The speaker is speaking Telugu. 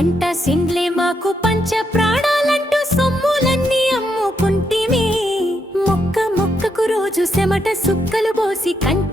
పంట సిండ్లే మాకు పంచ ప్రాణాలంటూ సొమ్ములన్నీ అమ్ముకుంటిమి. మొక్కకు రోజు చెమట సుక్కలు పోసి కంట